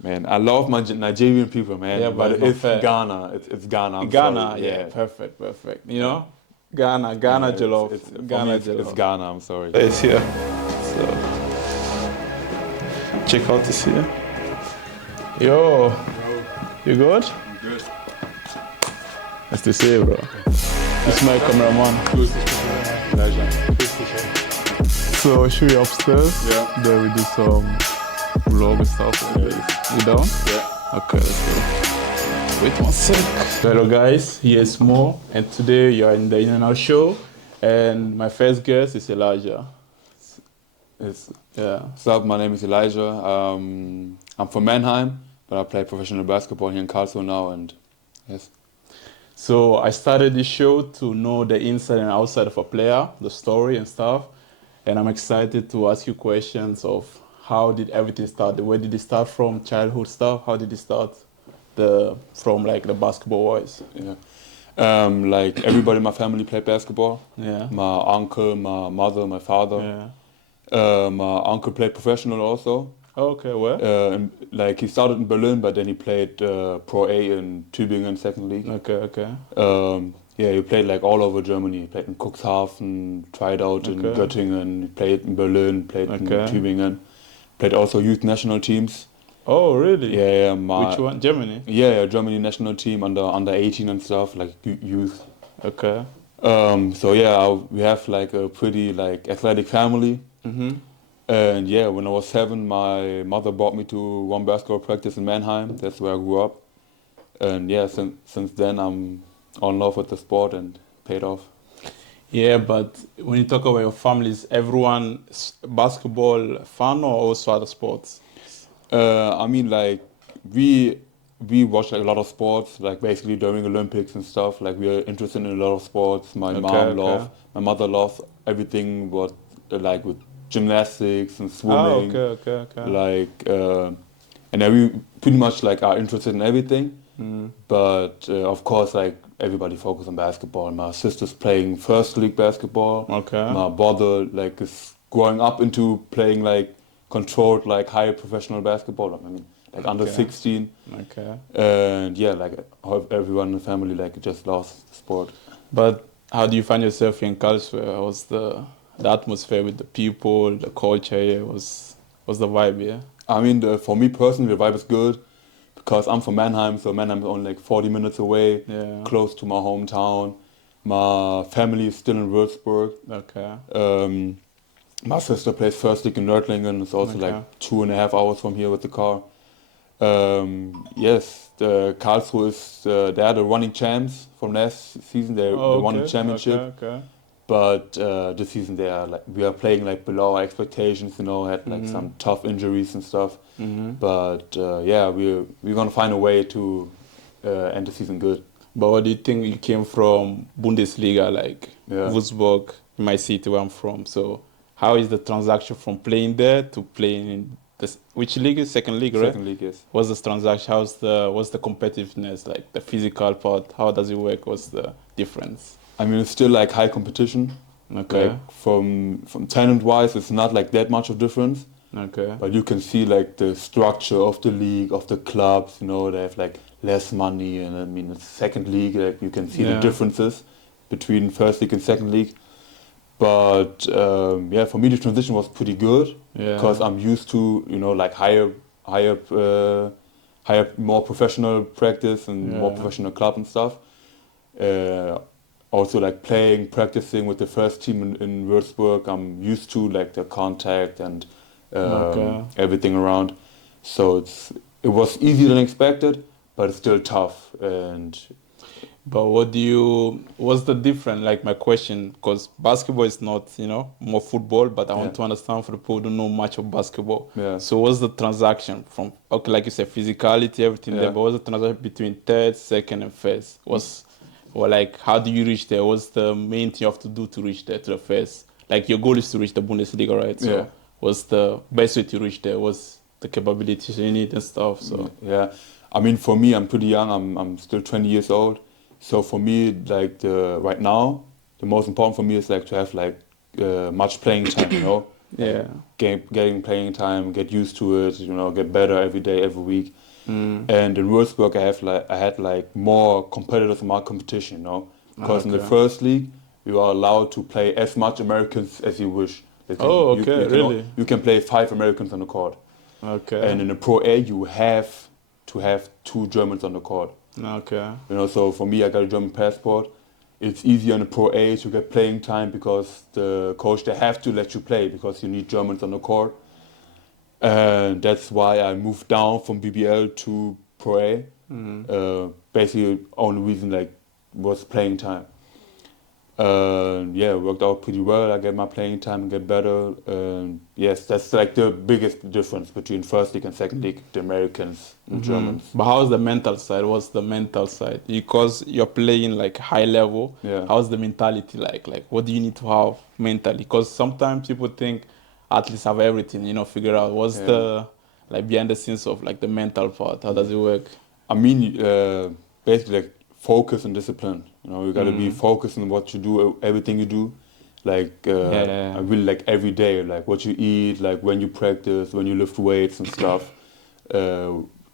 Man, I love my Nigerian people, man. Yeah, but But it's not it's fair. Ghana. It's Ghana. I'm Ghana, sorry. yeah, Yeah. perfect, perfect. You Yeah. know, Ghana Yeah, jollof, it's for me. Ghana It's jollof. Ghana. I'm sorry. It's here. So check out this here. Yo, you good? I'm good. Nice to see you, bro. This is my cameraman. So should we upstairs? Yeah. There we do some vlog and stuff. You down? Yeah. Okay, let's go. Wait 1 sec. Hello guys, here's Mo, and today you are in the In-N-Out show, and my first guest is Elijah. What's up? My name is Elijah. I'm from Mannheim, but I play professional basketball here in Karlsruhe now, and yes. So I started this show to know the inside and outside of a player, the story and stuff, and I'm excited to ask you questions of how did everything start? Where did it start from? Childhood stuff? How did it start? From like the basketball wise? Yeah. Like everybody in my family played basketball. Yeah. My uncle, my mother, my father. Yeah. My uncle played professional also. Okay, where? And, like he started in Berlin, but then he played Pro A in Tübingen, second league. Okay. Yeah, he played like all over Germany. He played in Cuxhaven, tried out in Göttingen, he played in Berlin, played in Tübingen, played also youth national teams. Oh, really? Yeah. Which one? Germany? Yeah, Germany national team under 18 and stuff, like youth. Okay. So yeah, we have like a pretty like athletic family. Mm-hmm. And yeah, when I was 7, my mother brought me to one basketball practice in Mannheim. That's where I grew up. And yeah, since then I'm all in love with the sport and paid off. Yeah, but when you talk about your family, is everyone basketball fan or also other sports? I mean, like we watch like a lot of sports, like basically during Olympics and stuff. Like we are interested in a lot of sports. My mother loves everything what like with gymnastics and swimming. Okay. Like and then we pretty much like are interested in everything. But of course, like everybody focus on basketball. My sister's playing first league basketball. Okay. My brother like is growing up into playing like controlled like high professional basketball. I mean like under 16. Okay. And yeah, like everyone in the family like just loves the sport. But how do you find yourself in Karlsruhe? How was the atmosphere with the people, the culture here? Was the vibe here? I mean, for me personally, the vibe is good because I'm from Mannheim, so Mannheim is only like 40 minutes away, close to my hometown. My family is still in Würzburg. Okay. My sister plays first league in Nördlingen. It's also like 2.5 hours from here with the car. Yes, the Karlsruhe is they are the running champs from last season. They won the championship. Okay. But this season we are playing like below our expectations. You know, had like some tough injuries and stuff. But yeah, we're gonna find a way to end the season good. But what do you think? You came from Bundesliga, like Würzburg, my city where I'm from. So how is the transaction from playing there to playing in this? Which league is second league, right? Second league, yes. What's the transaction? What's the competitiveness, like the physical part? How does it work? What's the difference? I mean, it's still like high competition. Okay. Like from talent wise, it's not like that much of difference. Okay. But you can see like the structure of the league, of the clubs. You know, they have like less money, and I mean, it's second league. Like you can see the differences between first league and second league. But yeah, for me the transition was pretty good because I'm used to like higher, more professional practice and more professional club and stuff. Also like practicing with the first team in Würzburg. I'm used to like the contact and everything around. So it was easier than expected, but it's still tough. But what's the difference? Like my question, because basketball is not, more football, but I want to understand for the people who don't know much of basketball. Yeah. So what's the transaction from, okay, like you said, physicality, everything there, but what's the transaction between third, second, and first? Or like, how do you reach there? What's the main thing you have to do to reach there, to the first? Like your goal is to reach the Bundesliga, right? So what's the best way to reach there? What's the capabilities you need and stuff? So yeah, I mean, for me, I'm pretty young. I'm still 20 years old. So for me, like right now, the most important for me is like to have like much playing time, Yeah. Getting playing time, get used to it, you know, get better every day, every week. And in Wolfsburg, I had like more competitors, more competition, you know, because in the first league you are allowed to play as much Americans as you wish. Oh, okay, really? You can play 5 Americans on the court, Okay. and in the Pro A you have to have 2 Germans on the court. Okay. You know, so for me, I got a German passport. It's easier in the Pro A to get playing time because the coach, they have to let you play because you need Germans on the court. And that's why I moved down from BBL to Pro A. Basically, only reason like was playing time. Yeah, it worked out pretty well. I get my playing time and get better. Yes, that's like the biggest difference between first league and second league, the Americans and Germans. But how's the mental side? What's the mental side? Because you're playing like high level. Yeah. How's the mentality like? Like, what do you need to have mentally? Because sometimes people think athletes have everything, you know, figure out what's the like behind the scenes of like the mental part. How does it work? I mean, basically like focus and discipline. You know, you gotta be focused on what you do, everything you do. Like I really like every day, like what you eat, like when you practice, when you lift weights and stuff.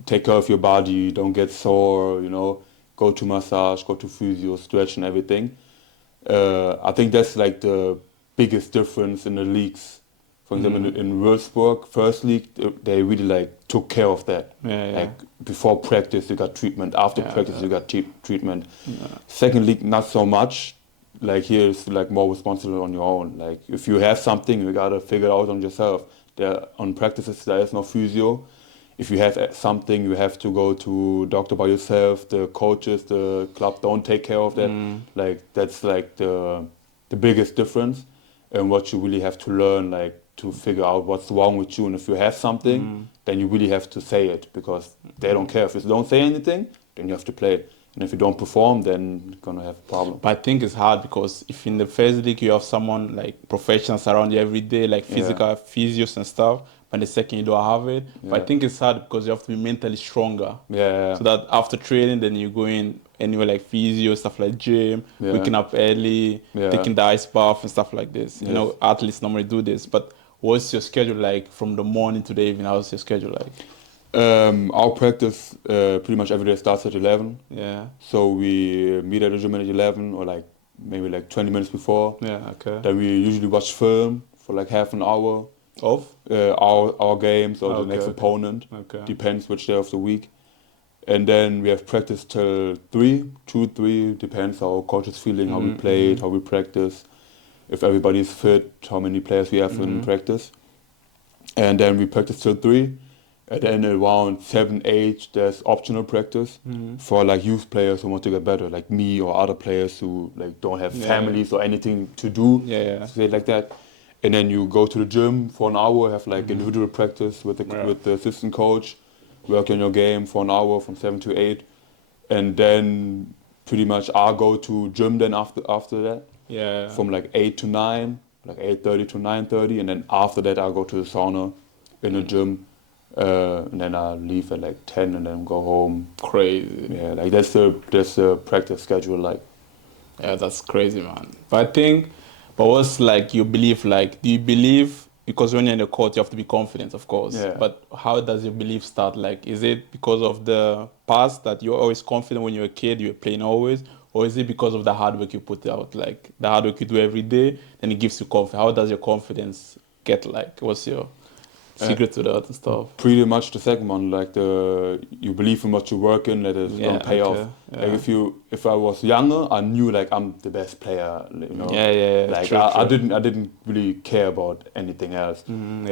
Take care of your body, don't get sore. You know, go to massage, go to physio, stretch and everything. I think that's like the biggest difference in the leagues. For example, in Wolfsburg, first league, they really like took care of that. Like before practice, you got treatment. After practice, you got treatment. Second league, not so much. Like here, it's like more responsible on your own. Like if you have something, you gotta figure it out on yourself. There on practices, there is no physio. If you have something, you have to go to doctor by yourself. The coaches, the club don't take care of that. Like that's like the biggest difference, and what you really have to learn, like to figure out what's wrong with you. And if you have something, then you really have to say it because they don't care. If you don't say anything, then you have to play. And if you don't perform, then you're gonna have a problem. But I think it's hard because if in the first league you have someone like professionals around you every day, like physical physios and stuff, but the second you don't have it. But I think it's hard because you have to be mentally stronger. So that after training, then you go in anywhere like physio, stuff like gym, waking up early, taking the ice bath and stuff like this. You know, athletes normally do this. But what's your schedule like from the morning to the evening? How's your schedule like? Our practice pretty much every day starts at 11. Yeah. So we meet at the gym at 11 or like maybe like 20 minutes before. Yeah, okay. Then we usually watch film for like half an hour. Of? Our games or the next opponent. Depends which day of the week. And then we have practice till 3, 2, 3, depends how our coach is feeling, how we played, how we practice, if everybody's fit, how many players we have in practice. And then we practice till 3. And then around 7, 8, there's optional practice for like youth players who want to get better, like me or other players who like don't have families or anything to do, say it like that. And then you go to the gym for an hour, have like individual practice with the assistant coach, work on your game for an hour from 7 to 8, and then pretty much I'll go to gym then after that, from like 8 to 9, like 8:30 to 9:30, and then after that I'll go to the sauna in the gym. And then I leave at like 10 and then go home. Crazy. Yeah, like that's the practice schedule like. Yeah, that's crazy, man. But what's like your belief like? Do you believe, because when you're in the court you have to be confident, of course. Yeah. But how does your belief start? Like, is it because of the past that you're always confident when you're a kid, you're playing always? Or is it because of the hard work you put out? Like the hard work you do every day, then it gives you confidence. How does your confidence get like? What's your secret to that and stuff? Pretty much the second one, like you believe in what you work in, that it's gonna pay off. Like if I was younger, I knew like I'm the best player, you know. Like true, I true. didn't really care about anything else.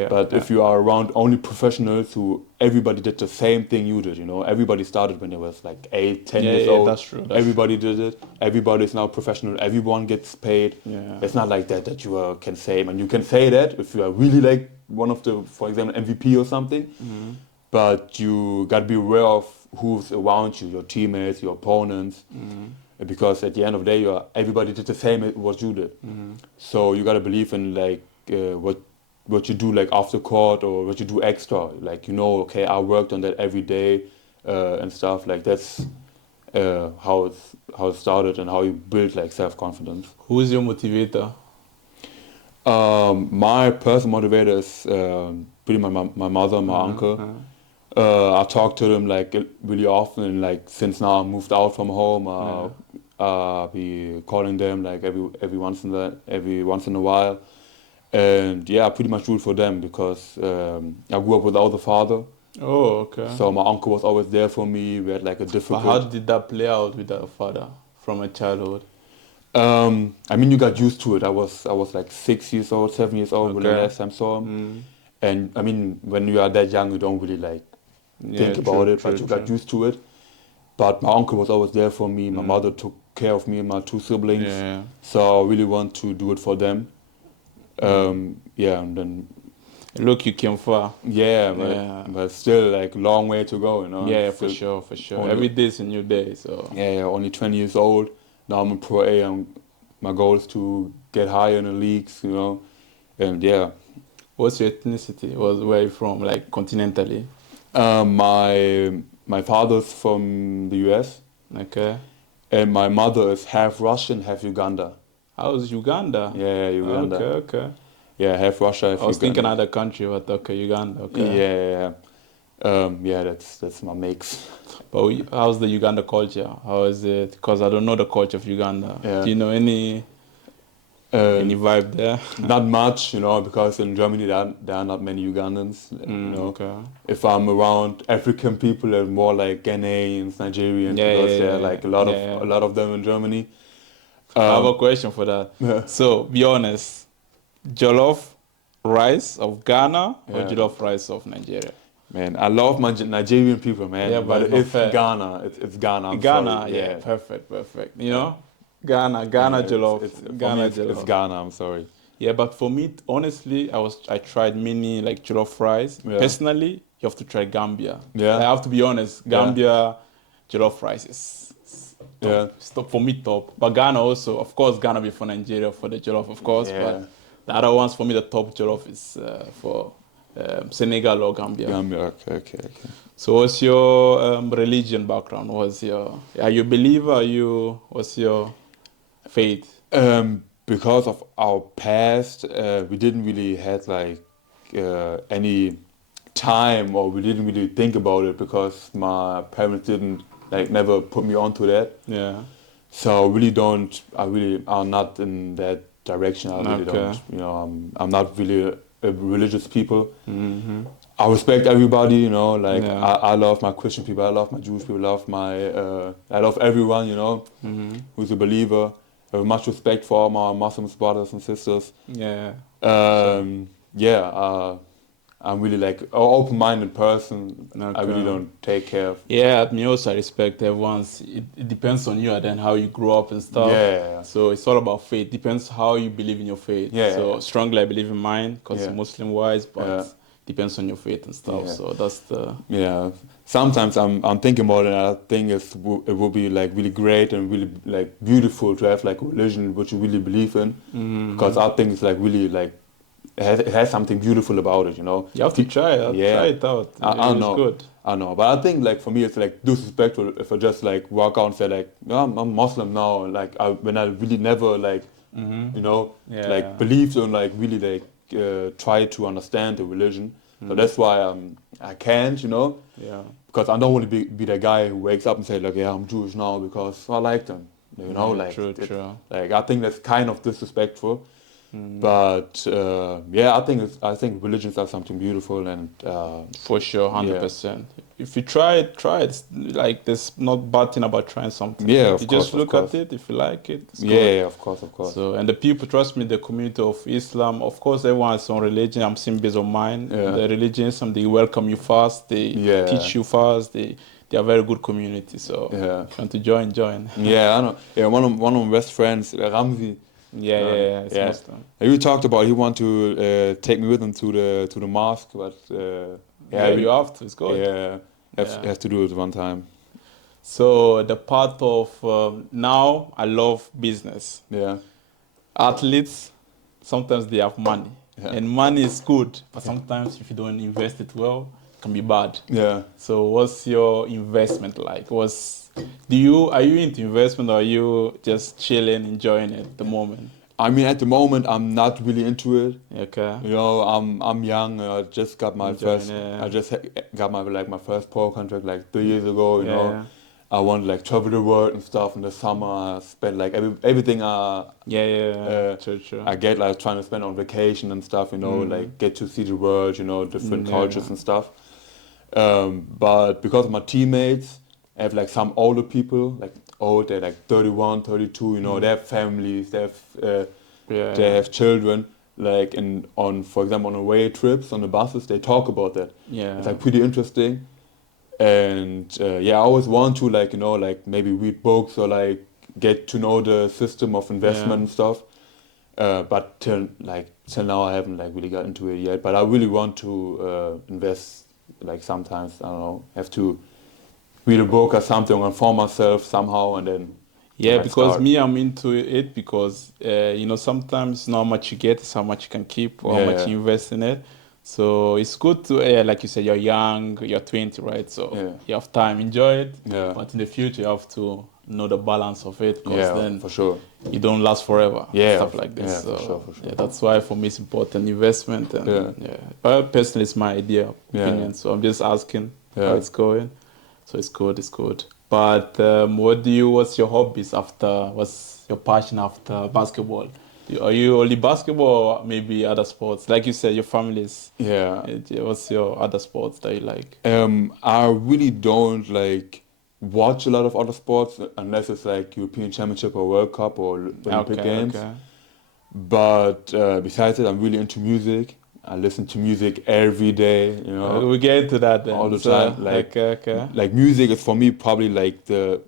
But if you are around only professionals who everybody did the same thing you did, you know, everybody started when they was like 8, 10 years old. That's true. Everybody did it. Everybody is now professional. Everyone gets paid. It's not like that you can say, man. You can say that if you are really like one of the, for example, MVP or something, but you got to be aware of who's around you, your teammates, your opponents, because at the end of the day, everybody did the same as what you did. So you got to believe in like what you do like after court or what you do extra. Like, you know, okay, I worked on that every day and stuff. Like that's how it started and how you build like self-confidence. Who's your motivator? My personal motivator is pretty my mother and my uncle. I talk to them like really often, and like since now I moved out from home, be calling them like every once in a while, and yeah, I pretty much root for them because I grew up without a father, Oh, okay. so my uncle was always there for me. We had like a But difficult. how did that play out with your father from a childhood? I mean, you got used to it. I was like 6 years old, 7 years old when the Okay. last time saw him. And I mean, when you are that young, you don't really like think Yeah, about true, it, but you got true. used to it. But my uncle was always there for me. My mother took care of me and my two siblings, Yeah. so I really want to do it for them. Yeah, and then Look, you came far. yeah, Yeah. but still like long way to go, you know. Yeah, It's for still sure, for sure. only- Every day is a new day, so. yeah, only 20 years old. Now I'm a pro A. My goal is to get higher in the leagues, you know, and yeah. What's your ethnicity? Where are you from, like continentally? My father's from the US, Okay. and my mother is half Russian, half Uganda. How's Uganda? Yeah, Uganda. Okay, okay. Yeah, half Russia, half I was thinking Uganda. other country, but okay, Uganda, okay. Yeah, yeah, that's my mix. But how's the Uganda culture? How is it? Because I don't know the culture of Uganda. Yeah. Do you know any vibe there? Not much, you know, because in Germany there are not many Ugandans. You know, Okay. if I'm around African people, they're more like Ghanaians, Nigerians, Yeah, because yeah, there are yeah, like a lot of them in Germany. I have a question for that. Yeah. So, be honest, jollof rice of Ghana or Yeah. jollof rice of Nigeria? Man, I love my Nigerian people, man. Yeah, but but it's not it's fair. Ghana. It's Ghana. I'm Ghana, sorry. yeah, perfect. You know, Ghana Yeah, jollof, for Ghana me, it's jollof. Ghana. I'm sorry. Yeah, but for me, honestly, I tried many like jollof rice. Yeah. Personally, you have to try Gambia. Yeah. I have to be honest, Gambia jollof rice is top. Yeah. It's top for me, top. But Ghana also, of course, Ghana before Nigeria for the jollof, of course. Yeah. But the other ones for me, the top jollof is for Senegal or Gambia. Gambia. Okay. So, what's your religion background? Are you a believer? What's your faith? Because of our past, we didn't really had like any time, or we didn't really think about it because my parents didn't like never put me onto that. Yeah. So I really are not in that direction. I really Okay. don't. You know, I'm not really a religious people. Mm-hmm. I respect everybody. You know, like Yeah. I love my Christian people. I love my Jewish people. I love everyone. You know, who's a believer. I have much respect for all my Muslim brothers and sisters. Yeah. Yeah. I'm really like an open-minded person. Okay. I really don't take care of. Yeah, at me also I respect everyone's. It depends on you and then how you grow up and stuff. Yeah. So it's all about faith. Depends how you believe in your faith. Yeah. So strongly I believe in mine because Yeah. Muslim wise, but Yeah. depends on your faith and stuff. Yeah. So that's the. Yeah. Sometimes I'm thinking about it, and I think it would be like really great and really like beautiful to have like a religion which you really believe in, because I think it's like really like it has something beautiful about it, you know. You have to try it. Yeah. Try it out. I know. It's good. I know, but I think like for me it's like disrespectful if I just like walk out and say like, yeah, I'm Muslim now, like when I really never like, you know, Yeah. like believed and like really like try to understand the religion. So that's why I can't, you know, Yeah. because I don't want to be the guy who wakes up and say like, yeah, I'm Jewish now because I like them, you know, like True. like I think that's kind of disrespectful. But yeah, I think religions are something beautiful, and For sure, 100%. If you try it. It's like there's not bad thing about trying something. Yeah, you of course, just look at it. If you like it, it's good. yeah, of course. So, and the people, trust me, the community of Islam, of course, everyone has own religion. I'm seeing based on mine. Yeah. The religions, they welcome you fast. They Yeah. teach you fast. They are a very good community. So, Yeah. if you want to join. Yeah, I know. Yeah, one of my best friends, Ramzi. Yeah. It's yeah. Muslim. We talked about he want to take me with him to the mosque, but Yeah, you have to. It's good. Yeah, have to do it one time. So, the part of now, I love business. Yeah. Athletes, sometimes they have money. Yeah. And money is good, but sometimes if you don't invest it well, it can be bad. Yeah. So what's your investment like? Are you into investment, or are you just chilling, enjoying it at the moment? I mean, at the moment, I'm not really into it. Okay. You know, I'm young. I just got my Enjoying first. it. I just got my first pro contract like 3 years ago. You know, Yeah. I want to like travel the world and stuff in the summer. I spend like everything Yeah. True. I get like trying to spend on vacation and stuff. You know, like get to see the world. You know, different cultures and stuff. But because of my teammates, I have like some older people, like old, they're like 31, 32. You know, they have families. They have children. Like for example, on away trips on the buses, they talk about that. Yeah. It's like pretty interesting. And I always want to like, you know, like maybe read books or like get to know the system of investment and stuff. But till now I haven't like really got into it yet. But I really want to invest. Like sometimes I don't know, have to read a book or something or inform myself somehow, and then Yeah, I because start. me, I'm into it because you know, sometimes not how much you get is how much you can keep or how much you invest in it. So it's good to, like you said, you're young, you're 20, right? So you have time, enjoy it. Yeah. But in the future, you have to know the balance of it, because then for sure. you don't last forever. Yeah, Stuff like this. yeah, So for sure. yeah, that's why for me it's important, investment. And but personally, it's my opinion. So I'm just asking how it's going. So it's good. But what's your hobbies what's your passion after basketball? Are you only basketball or maybe other sports? Like you said, your family is. Yeah. What's your other sports that you like? I really don't like watch a lot of other sports unless it's like European Championship or World Cup or Olympic Games. Okay. But besides it, I'm really into music. I listen to music every day, you know. We get into that then. All the time. Like music is for me probably like the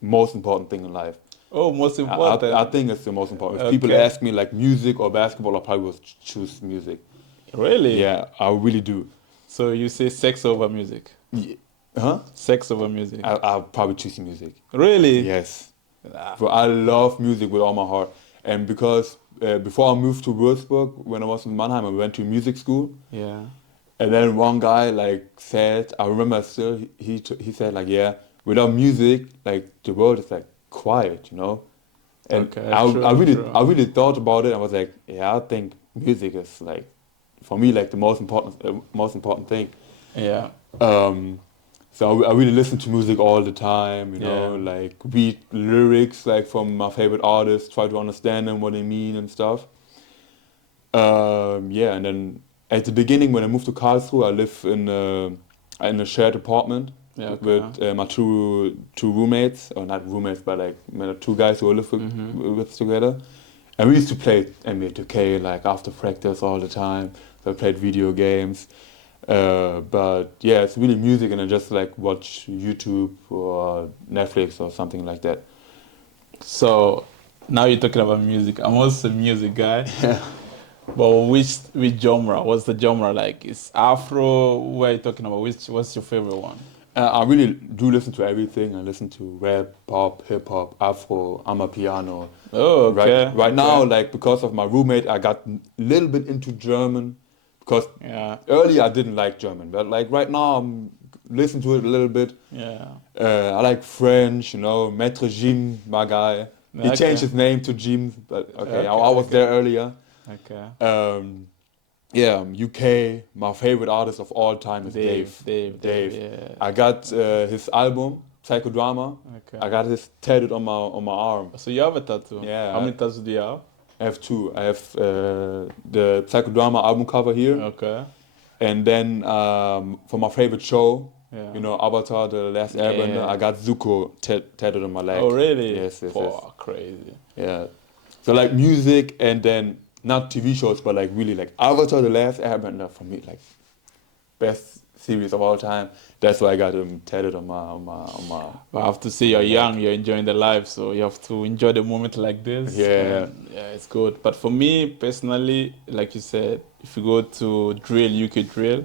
most important thing in life. Oh, most important. I think it's the most important. If people ask me like music or basketball, I probably would choose music. Really? Yeah, I really do. So you say sex over music? Yeah. Huh? Sex over music. I'll probably choose music. Really? Yes. But I love music with all my heart. And because before I moved to Würzburg, when I was in Mannheim, I went to music school. Yeah. And then one guy like said, I remember still, he said like, yeah, without music, like the world is like quiet, you know. And I really thought about it. I was like, yeah, I think music is like, for me, like the most important thing. Yeah. So I really listen to music all the time, you know, like read lyrics like from my favorite artists, try to understand them, what they mean and stuff. And then at the beginning when I moved to Karlsruhe, I live in a shared apartment with my two roommates, or not roommates, but like two guys who live with together. And we used to play NBA 2K like after practice all the time. So I played video games. But yeah, it's really music, and I just like watch YouTube or Netflix or something like that. So now you're talking about music. I'm also a music guy. But which genre? What's the genre like? Is Afro? What are you talking about? What's your favorite one? I really do listen to everything. I listen to rap, pop, hip hop, Afro, Amapiano. Oh, okay. Right now, like because of my roommate, I got a little bit into German. Because earlier I didn't like German, but like right now I'm listening to it a little bit. Yeah. I like French, you know, Maître Jim, my guy. He changed his name to Jim, but I was there earlier. UK, my favorite artist of all time is Dave. Yeah. I got his album, Psychodrama. I got his tattooed on my arm. So you have a tattoo? Yeah. How many tattoos do you have? I have two. I have the Psychodrama album cover here. Okay. And then for my favorite show, you know, Avatar, The Last Airbender, I got Zuko tattooed on my leg. Oh, really? Yes. Crazy. Yeah. So like music, and then not TV shows, but like really like Avatar, The Last Airbender for me, like best series of all time. That's why I got him tattooed on my. I have to say, you're young, you're enjoying the life, so you have to enjoy the moment like this. Yeah, it's good. But for me personally, like you said, if you go to drill, UK drill,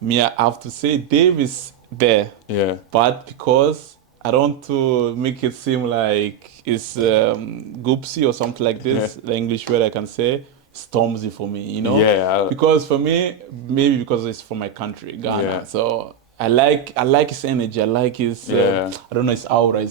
me, I have to say Dave is there. Yeah. But because I don't want to make it seem like it's goopsy or something like this, the English word I can say, Stormzy for me, you know? Yeah. Because for me, maybe because it's from my country, Ghana. So I like his energy. I like his, I don't know, his aura.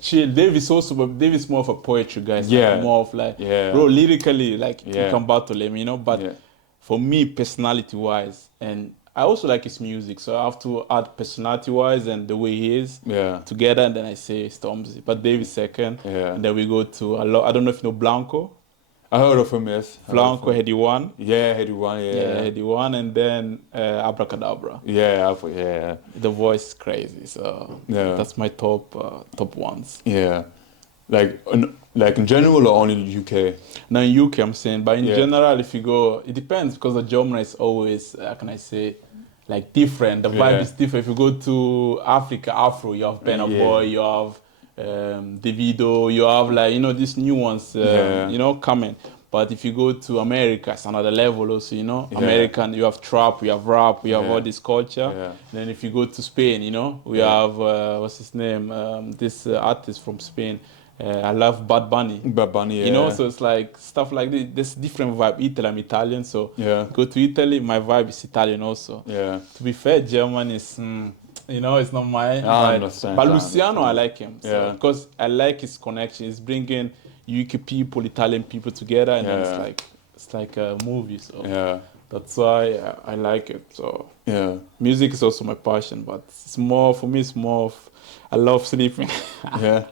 chill. David's also, but David's more of a poetry guy. It's Yeah. like more of like, Yeah. bro, lyrically, like you Yeah. can battle him, you know. But Yeah. for me, personality-wise, and I also like his music, so I have to add personality-wise and the way he is Yeah. together, and then I say Stormzy. But David's second, Yeah. and then we go to I don't know if you know Blanco. I heard of him, yes. Blanco had the one. Yeah, had one, Yeah, yeah. had the one, and then Abracadabra. Yeah, yeah. The voice is crazy, so Yeah. that's my top ones. Yeah. Like in general or only in the UK? Now in UK, I'm saying, but in Yeah. general, if you go, it depends because the genre is always, how can I say, like different. The vibe Yeah. is different. If you go to Africa, Afro, you have Burna Yeah. Boy, you have Davido, you have like, you know, these new ones, Yeah. you know, coming. But if you go to America, it's another level also, you know. Yeah. American, you have trap, you have rap, you have Yeah. all this culture. Yeah. Then if you go to Spain, you know, we Yeah. have, what's his name, this artist from Spain. I love Bad Bunny. Bad Bunny, yeah. You know, so it's like stuff like this. There's different vibe. Italy, I'm Italian, so Yeah. go to Italy, my vibe is Italian also. Yeah. To be fair, German is, you know, it's not my. I understand. But I Luciano, I understand. like him. So, Yeah. because I like his connection. He's bringing UK people, Italian people together, and then Yeah. it's like a movie. So Yeah. that's why I like it. So Yeah. music is also my passion, but it's more for me. It's more of I love sleeping. Yeah.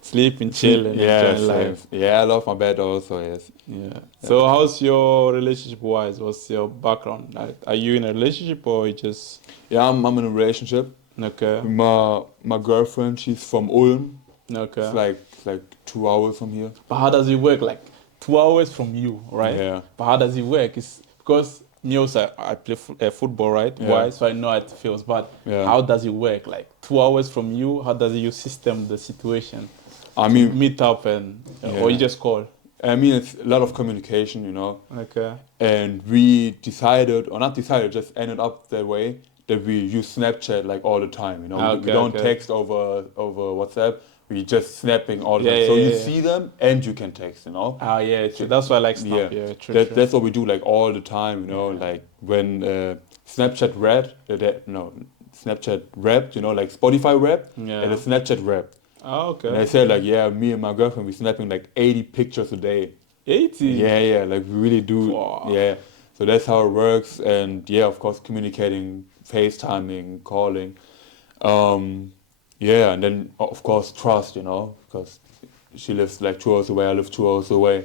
Sleeping, chilling, Yeah, enjoying life. same. Yeah, I love my bed also, yes. Yeah. So how's your relationship wise? What's your background? Are you in a relationship or you just Yeah, I'm in a relationship. okay? My girlfriend, she's from Ulm. Okay. It's like 2 hours from here. But how does it work? Like 2 hours from you, right? Yeah. But how does it work? It's because me also I play football, right? Yeah. Why? So I know how it feels. But Yeah. how does it work? Like 2 hours from you, how does your system the situation? I mean, Meet up and Yeah. or you just call? I mean, it's a lot of communication, you know. Okay. And we decided, or not decided, just ended up that way that we use Snapchat like all the time, you know. Okay, we don't okay. text over WhatsApp. We just snapping all the Yeah, time. So yeah, you yeah. see them and you can text, you know. Ah, yeah, true. That's why I like Snap. Yeah, true. That, true. that's what we do like all the time, you know. Yeah. Like when Snapchat Snapchat Wrapped, you know, like Spotify Wrapped, Yeah. and the Snapchat Wrapped. Ah, okay. And I said like, yeah, me and my girlfriend, we snapping like 80 pictures a day. 80. Yeah, like we really do. Wow. Yeah, so that's how it works, and yeah, of course, communicating, FaceTiming, calling. Yeah, and then of course trust, you know, because she lives like 2 hours away, I live 2 hours away.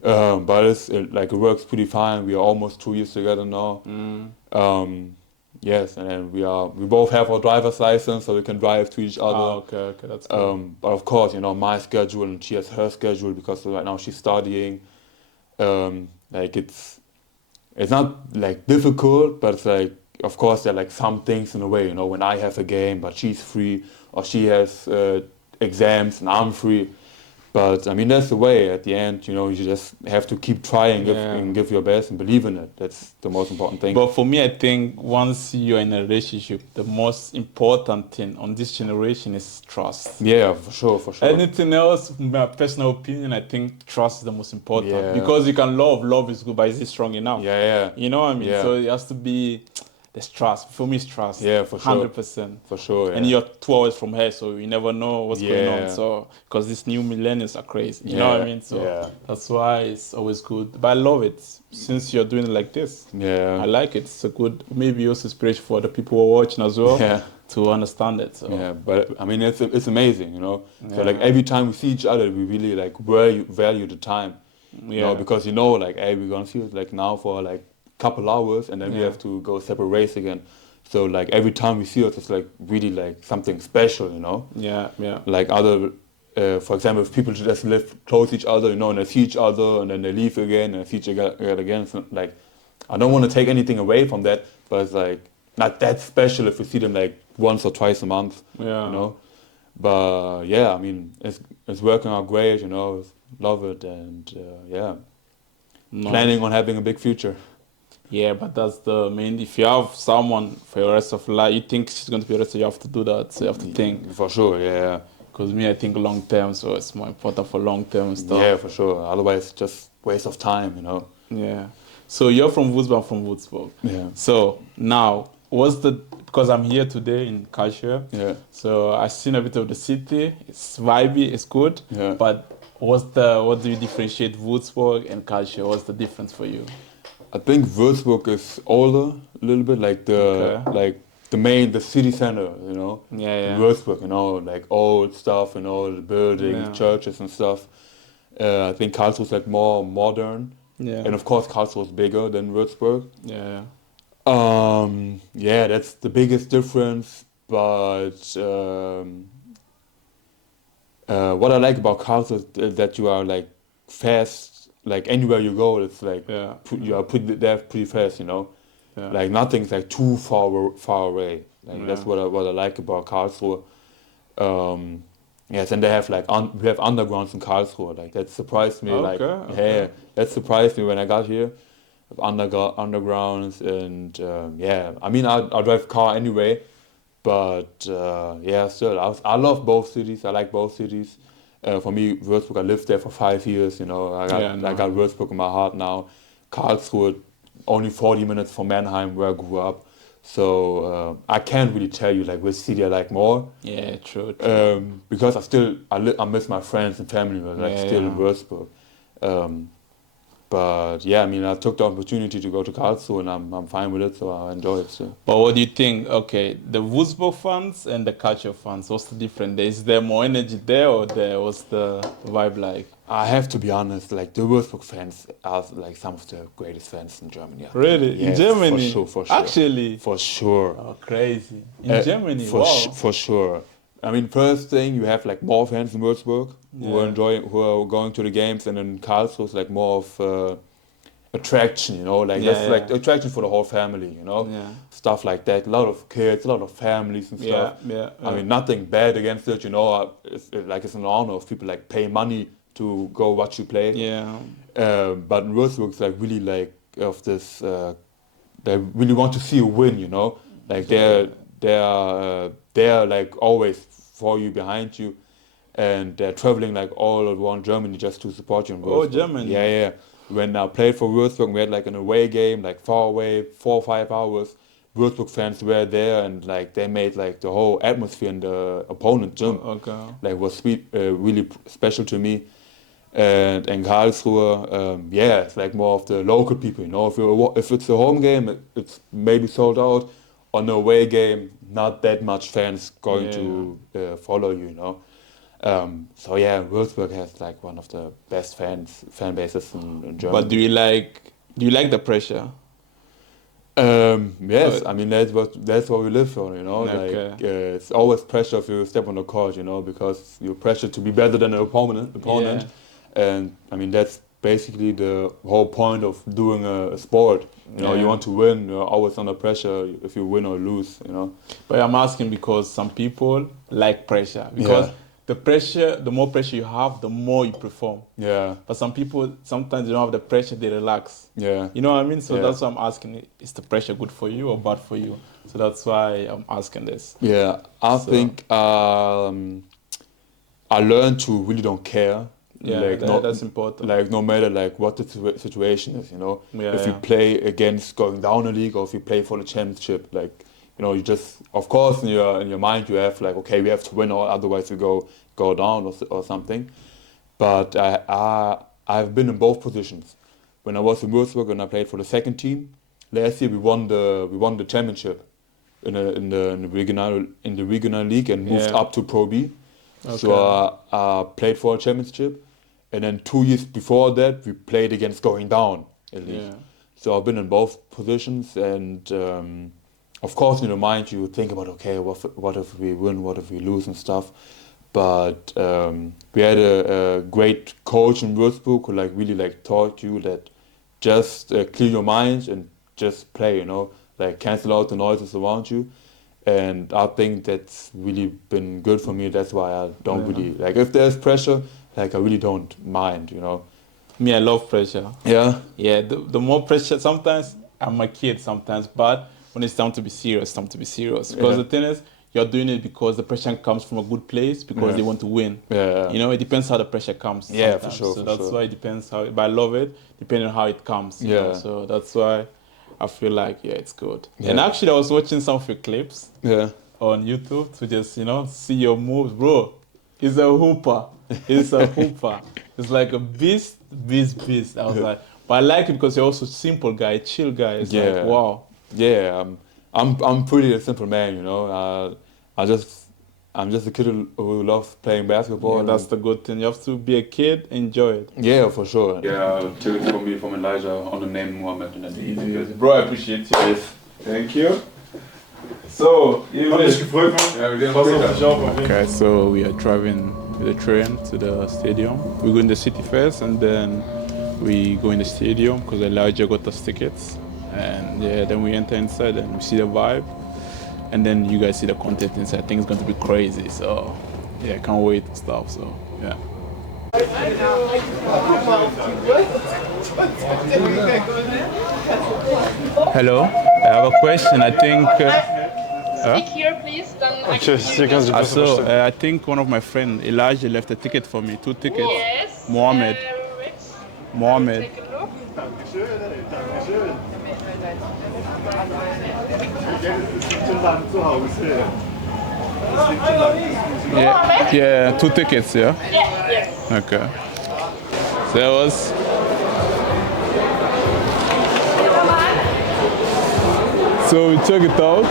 But it works pretty fine. We are almost 2 years together now. Yes, and then we both have our driver's license, so we can drive to each other. Ah, okay, that's cool. But of course, you know, my schedule and she has her schedule because right now she's studying. Like it's not like difficult, but it's like, of course, there are like some things in a way, you know, when I have a game, but she's free, or she has exams and I'm free. But I mean, that's the way. At the end, you know, you just have to keep trying and give your best and believe in it. That's the most important thing. But for me, I think once you're in a relationship, the most important thing on this generation is trust. Yeah, for sure. Anything else, my personal opinion, I think trust is the most important. Yeah. Because you can love is good, but is it strong enough? Yeah. You know what I mean? Yeah. So it has to be, there's trust. For me, it's trust. Yeah, for sure. 100%. For sure, yeah. And you're 2 hours from her, so you never know what's going on. Yeah. So, because these new millennials are crazy. You know what I mean? So yeah. that's why it's always good. But I love it since you're doing it like this. Yeah. I like it. It's a good, maybe also inspiration for the people who are watching as well. Yeah. To understand it. So. Yeah, but I mean, it's amazing, you know. So Yeah. like every time we see each other, we really like value the time. You know, because you know, like, hey, we're gonna see it like now for like couple hours, and then we have to go separate race again. So like every time we see us, it's like really like something special, you know. Yeah. Like other, for example, if people just live close to each other, you know, and they see each other, and then they leave again, and see each other again. It's not, like, I don't want to take anything away from that, but it's like not that special if we see them like once or twice a month. Yeah. You know. But yeah, I mean, it's working out great, you know. Love it, and yeah, planning on having a big future. Yeah, but that's the main. If you have someone for your rest of life, you think she's going to be arrested, you have to do that. So you have to think. For sure, yeah. Because me, I think long term, so it's more important for long term stuff. Yeah, for sure. Otherwise, just waste of time, you know. Yeah. So you're from Würzburg, from Würzburg. Yeah. So now, because because I'm here today in culture. Yeah. So I've seen a bit of the city. It's vibey, it's good. Yeah. But what do you differentiate Würzburg and culture? What's the difference for you? I think Würzburg is older a little bit, like the city center, you know. Yeah, yeah. Würzburg, you know, like old stuff, you know, the buildings, Yeah. churches and stuff. I think Karlsruhe is like more modern, Yeah. and of course Karlsruhe is bigger than Würzburg. Yeah. Yeah, that's the biggest difference. But what I like about Karlsruhe is that you are like fast. Like anywhere you go, it's like you are pretty fast, you know. Yeah. Like nothing's like too far away. Like that's what I like about Karlsruhe. Yes, and they have like we have undergrounds in Karlsruhe. Like that surprised me. Yeah, that surprised me when I got here. Undergrounds and I mean I drive car anyway, but yeah, still I love both cities. I like both cities. For me, Würzburg, I lived there for 5 years. You know, I got Würzburg in my heart now. Karlsruhe, only 40 minutes from Mannheim, where I grew up. So I can't really tell you like which city I like more. Yeah, true. Because I miss my friends and family, like still in Würzburg. But yeah, I mean, I took the opportunity to go to Karlsruhe, and I'm fine with it, so I enjoy it still. But what do you think? Okay, the Würzburg fans and the culture fans, what's the difference? Is there more energy there, or what's the vibe like? I have to be honest, like the Würzburg fans are like some of the greatest fans in Germany. Really? Yes, in Germany? For sure. Actually? For sure. Oh, crazy. In Germany? For sure. I mean, first thing, you have like more fans in Würzburg who are going to the games, and in Karlsruhe it's like more of attraction, you know, like like attraction for the whole family, you know, stuff like that. A lot of kids, a lot of families and stuff. I mean, nothing bad against it, you know. It's an honor if people like pay money to go watch you play. Yeah. But in Würzburg, it's like really like of this. They really want to see you win, you know. Like they're like always for you, behind you, and they're traveling like all around Germany just to support you in Würzburg. Oh, Germany. Yeah. When I played for Würzburg, we had like an away game, like far away, 4 or 5 hours. Würzburg fans were there, and like they made like the whole atmosphere in the opponent gym. Like it was really special to me. And in Karlsruhe, it's like more of the local people, you know. If it's a home game, it's maybe sold out. On the away game, not that much fans going to follow you, you know. So yeah, Würzburg has like one of the best fan bases in Germany. But do you like the pressure? Yes, I mean that's what we live for, you know. Like it's always pressure if you step on the court, you know, because you're pressured to be better than the opponent. And I mean that's basically the whole point of doing a sport. You know, you want to win. You're always under pressure if you win or lose, you know. But I'm asking because some people like pressure because. The more pressure you have, the more you perform. Yeah. But some people, sometimes they don't have the pressure, they relax. Yeah. You know what I mean? So that's why I'm asking, is the pressure good for you or bad for you? So that's why I'm asking this. Yeah, I think I learned to really don't care. Yeah, like that's important. Like no matter like what the situation is, you know. If you play against going down a league or if you play for the championship, like, you know, you just, of course, in your mind you have like, okay, we have to win or otherwise we go down or something. But I've been in both positions. When I was in Würzburg and I played for the second team, last year we won the championship in the regional league and moved up to Pro B. So I played for a championship, and then 2 years before that we played against going down at least. So I've been in both positions, and of course, in your mind, you think about, okay, what if we win, what if we lose and stuff. But we had a great coach in Würzburg who like really like taught you that just clear your mind and just play, you know, like cancel out the noises around you. And I think that's really been good for me. That's why I don't really, like if there's pressure, like I really don't mind, you know. Me, I love pressure. Yeah? Yeah, the more pressure, sometimes I'm a kid sometimes, but when it's time to be serious, Because the thing is, you're doing it because the pressure comes from a good place, because they want to win. You know, it depends how the pressure comes. Yeah, for sure. So that's why it depends how, but I love it, depending on how it comes. You know? So that's why I feel like, yeah, it's good. Yeah. And actually, I was watching some of your clips on YouTube to just, see your moves. Bro, he's a hooper. He's a hooper. It's like a beast. I was like, but I like it because you're also a simple guy, chill guy. It's like, wow. Yeah, I'm pretty a simple man, I'm just a kid who loves playing basketball. Yeah, that's the good thing. You have to be a kid, enjoy it. Yeah, for sure. Yeah, take it from me, from Elijah, on the name Mohammed. And easy. Bro, I appreciate you. Yes. Thank you. So, okay, so we are driving with the train to the stadium. We go in the city first, and then we go in the stadium because Elijah got us tickets. And yeah, then we enter inside and we see the vibe. And then you guys see the content inside. I think it's going to be crazy. So yeah, can't wait and stuff. So yeah. Hello, I have a question. I think. Speak here, please. Then I think one of my friends, Elijah, left a ticket for me. 2 tickets. Yes. Mohammed. Mohammed. Take a look. Yeah, 2 tickets, yeah? Yes. Okay. So that was... So we check it out.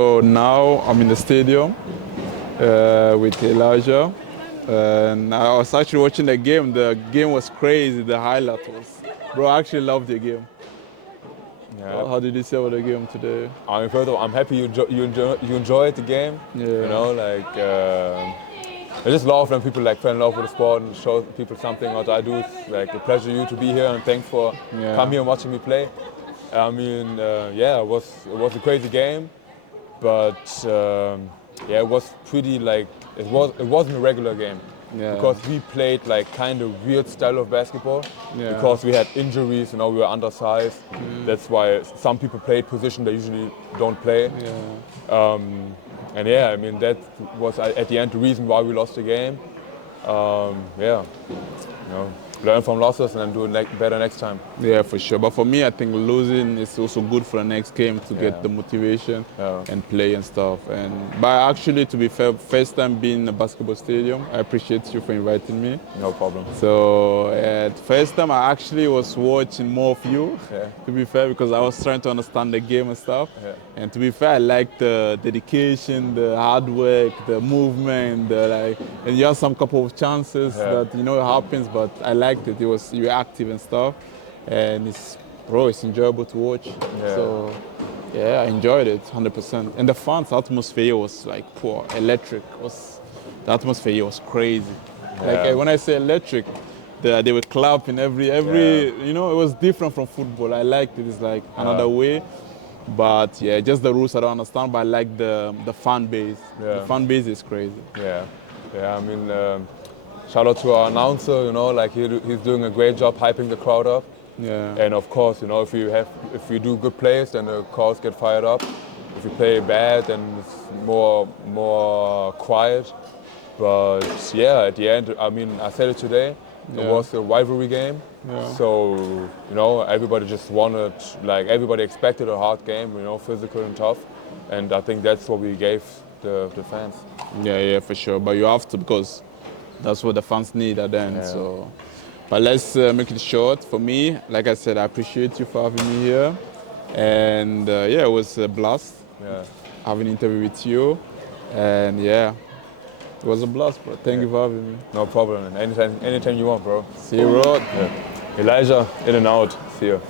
So now I'm in the stadium with Elijah, and I was actually watching the game. The game was crazy. The highlight was, bro, I actually loved the game. Yeah. How did you say about the game today? I mean, first of all, I'm happy you enjoyed the game. Yeah. I just love when people fall in love with the sport and show people something. What I do is like a pleasure you to be here, and thanks for coming here and watching me play. I mean, it was a crazy game. But it was pretty it wasn't a regular game because we played kind of weird style of basketball because we had injuries, we were undersized. That's why some people played position they usually don't play. I mean that was at the end the reason why we lost the game. Learn from losses and then do it better next time. Yeah, for sure. But for me, I think losing is also good for the next game to get the motivation and play and stuff. But actually, to be fair, first time being in a basketball stadium, I appreciate you for inviting me. No problem. So first time I actually was watching more of you, to be fair, because I was trying to understand the game and stuff. And to be fair, I like the dedication, the hard work, the movement, and you have some couple of chances that it happens, but I liked it. You were active and stuff, and it's enjoyable to watch. So I enjoyed it 100%. And the fans' atmosphere was electric. The atmosphere was crazy. When I say electric, they were clapping every it was different from football. I liked it. It's another way. But just the rules I don't understand. But I like the fan base. The fan base is crazy. I mean, shout out to our announcer. He's doing a great job hyping the crowd up. And of course, if you do good plays, then the crowds get fired up. If you play bad, then it's more quiet. But at the end, I mean, I said it today. It was a rivalry game. So, everybody just wanted, everybody expected a hard game, physical and tough. And I think that's what we gave the fans. Yeah, for sure. But you have to, because that's what the fans need at the end. So, but let's make it short. For me, like I said, I appreciate you for having me here. And it was a blast. have an interview with you. And yeah, it was a blast, bro. Thank you for having me. No problem, man. Anytime you want, bro. See you, bro. Yeah. Elijah, in and out. See you.